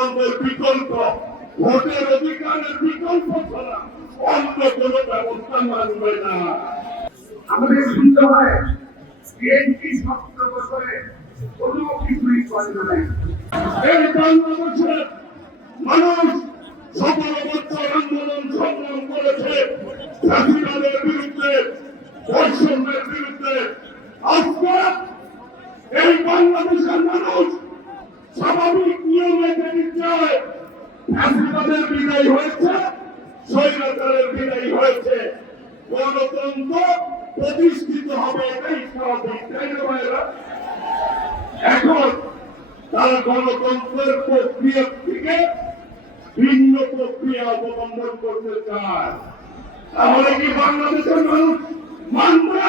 গণতন্ত্রের বিকল্প, ভোটের অধিকারের বিকল্প ছাড়া অন্য কোন ব্যবস্থা মানবে না। আমাদের শুনতে হয় বিএনপি 17 বছরে কোনো কিছুই করে নাই। এই বাংলাদেশের মানুষ 17 বছর আন্দোলন সংগ্রাম করেছে ফ্যাসিবাদের বিরুদ্ধে, বৈষম্যের বিরুদ্ধে। আজকে এই বাংলাদেশের মানুষ স্বাভাবিক নিয়মে মেনে চায় ফ্যাসিবাদের বিদায় হয়েছে, স্বৈরাচারের বিদায় হয়েছে, গণতন্ত্র প্রতিষ্ঠিত হবে, এটাই স্বাভাবিক, তাই না ভাইরা? এখন তারা গণতন্ত্রের প্রক্রিয়া থেকে ভিন্ন প্রক্রিয়া অবলম্বন করতে চায়। তাহলে কি বাংলাদেশের মানুষ মানবে?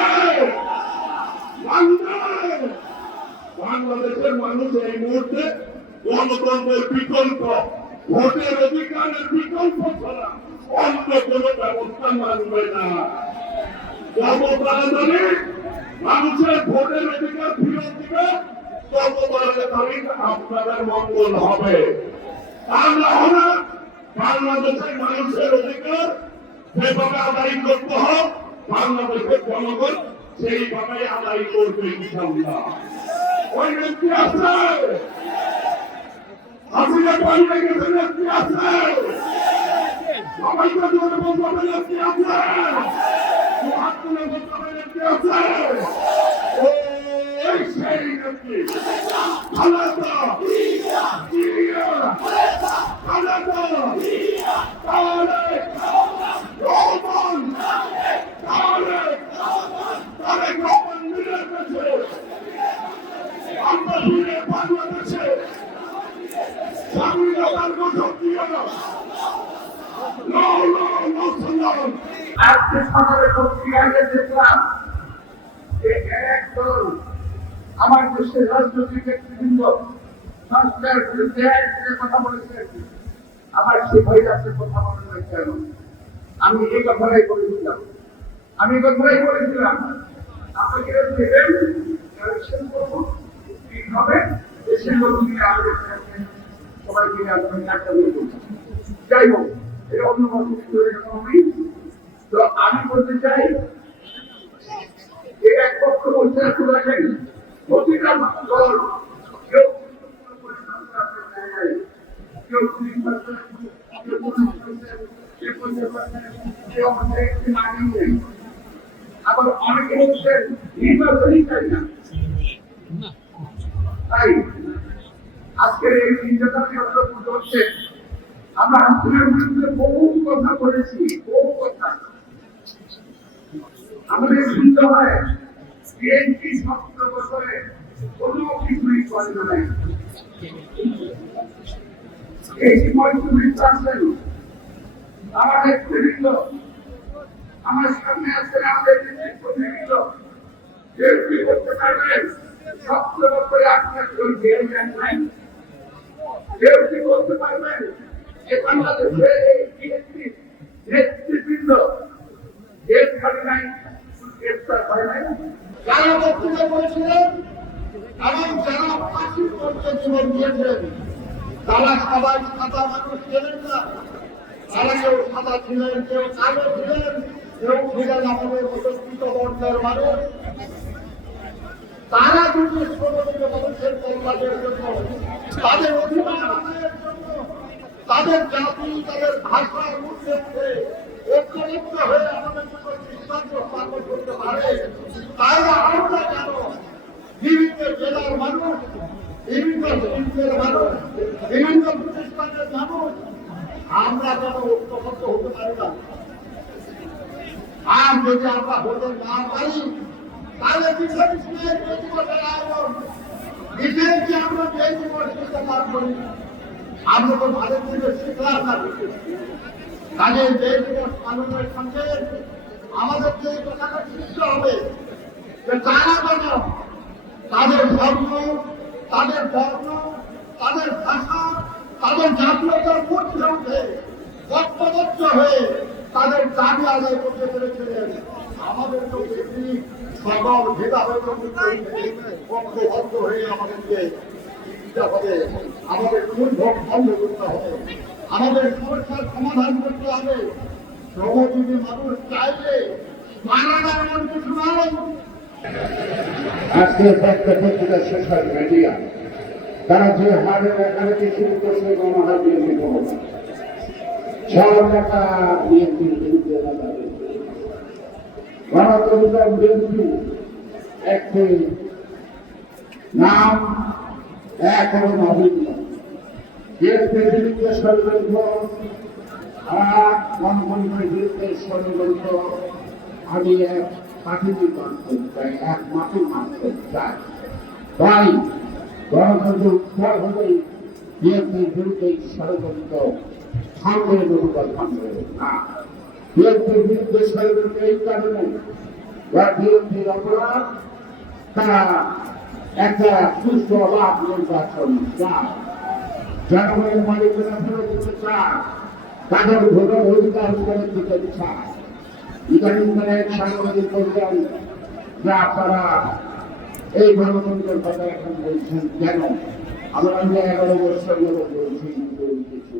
বাংলাদেশের মানুষ এই মুহূর্তে গণতন্ত্রের বিকল্প, ভোটের অধিকারের বিকল্প ছাড়া অন্য কোন ব্যবস্থা মানবে না। যত তাড়াতাড়ি মানুষের ভোটের অধিকার ফিরত দিবে, তত তাড়াতাড়ি আপনাদের মঙ্গল হবে। তা না হলে বাংলাদেশের মানুষের অধিকার যেভাবে আদায় করতে হয়, বাংলাদেশের জনগণ সেইভাবে আদায় করবে ইনশাআল্লাহ। ওই ব্যক্তি আছে, হাসিনা পালিয়ে গেছে, ব্যক্তি আছে, সবাইকে জোরে বলতে হবে, ব্যক্তি আছে, হাত তুলে বলতে হবে, ব্যক্তি আছে। ওই সেই ব্যক্তি খালেদা জিয়া, খালেদা জিয়া, তারেক রহমান, তারেক রহমান মিলের কাছে আমরা ফিরে বাংলাদেশে স্বাধীনতার ঘোষক দিয়ে আজকে সকালে পত্রিকায় দেখলাম যে এক দল আমার দেশের রাজনৈতিক নেতৃবৃন্দ সংস্কার বিরুদ্ধে কথা বলেছে। আমার সে ভয় আছে কথা বলে নাই কেন? আমি এই কথাটাই বলেছিলাম, আপনাকে দেবেন ইলেকশন করবো, হবে দেশের লোক নিয়ে আমাদের সবাই মিলে আপনার একটা বলবো। যাই হোক, এটা অন্য আমি তো আমি বলতে চাই যে এক পক্ষ বলতে রাখেন প্রতিটা দল কেউ আবার অনেকে বলছেন নির্বাচনই চাই না। তাই আজকের এই নির্যাতন হচ্ছে আমরা হাসিনার বিরুদ্ধে বহু কথা বলেছি, বহু কথা। আমাদের শুনতে হয় বিএনপি 17 বছরে কোনো কিছুই করে নাই। এই সময় তুমি আসলেন আমাদের নেতৃবৃন্দ, আমার সামনে আসছেন আমাদের নেতৃবৃন্দ, কেউ কি করতে পারবেন? 17 বছরে আপনার কেউ জেল যান নাই, কেউ কি করতে পারবেন? যে বাংলাদেশের এই বিএনপি নেতৃবৃন্দ জেল খালি নাই, গ্রেফতার হয় নাই। যারা বক্তৃতা করেছিলেন এবং যারা ফাঁসির মঞ্চে জীবন দিয়েছেন, তারা সবাই সাদা মানুষ ছিলেন না। তারা কেউ সাদা ছিলেন, কেউ কালো ছিলেন, কেউ ছিলেন আমাদের মতো কৃতবর্ণের মানুষ। তারা যদি শ্রমজীবী মানুষের কল্যাণের জন্য, তাদের অধিকার আদায়ের জন্য, তাদের জাতি, তাদের ভাষার উন্নয়নে ঐক্যবদ্ধ হয়ে আমাদের জন্য দৃষ্টান্ত স্থাপন করতে পারে, তাহলে আমরা কেন বিভিন্ন জেলার মানুষ, বিভিন্ন শিল্পের মানুষ, বিভিন্ন প্রতিষ্ঠানের মানুষ আমরা কেন ঐক্যবদ্ধ হতে পারি না? আর যদি আমরা হতে না পারি, তাহলে নিজের যে আমরা যে দিবসটা লাভ করি, আমরা তো ভারত থেকে শিখলাম না। কাজে যে দিবস পালনের সঙ্গে আমাদের যে কথাটা শিখতে হবে যে তারা যেন তাদের ধর্ম, তাদের বর্ণ, তাদের ভাষা, তাদের জাতীয়তার মধ্যে উঠে ঐক্যবদ্ধ হয়ে তাদের দাবি আদায় করতে পেরেছিলেন। আমাদের তো সকল ভেদাভেদ ঐক্যবদ্ধ হয়ে আমাদেরকে দিতে হবে, আমাদের দুর্ভোগ বন্ধ করতে হবে, আমাদের সমস্যার সমাধান করতে হবে। শ্রমজীবী মানুষ চাইলে মারা যায় এমন কিছু নয়। আজকে একটা পত্রিকা সোশ্যাল মিডিয়া তারা যে হারে লেখালেখি শুরু করছে গণহার বিএনপি ক্ষমতা 6 টাকা বিএনপির বিরুদ্ধে গণতন্ত্র বিএনপি একটি নাম এখনো অভিন্ন বিএনপির বিরুদ্ধে ষড়যন্ত্র আর গণতন্ত্রের বিরুদ্ধে ষড়যন্ত্র আমি এক প্রাকৃতিক মানতে চাই, এক মাটির মানতে চাই। তাই গণতন্ত্র উদ্ধার হলেই বিএনপির বিরুদ্ধে ষড়যন্ত্র থামবে অনুবাদ থামবে না। বিএনপির বিরুদ্ধে ষড়যন্ত্র এই কারণে বিএনপির অপরাধ তারা একটা সুস্থ অবাধ নির্বাচন চায়, জনগণের মালিকেরা ফেরত দিতে চায়, তাদের ভোটের অধিকার ফেরত দিতে চায়। ইদানিং এক সাংবাদিক বললেন যে আপনারা এই গণতন্ত্রের কথা এখন বলছেন কেন? আমরা 11 বছর বলছি কিছু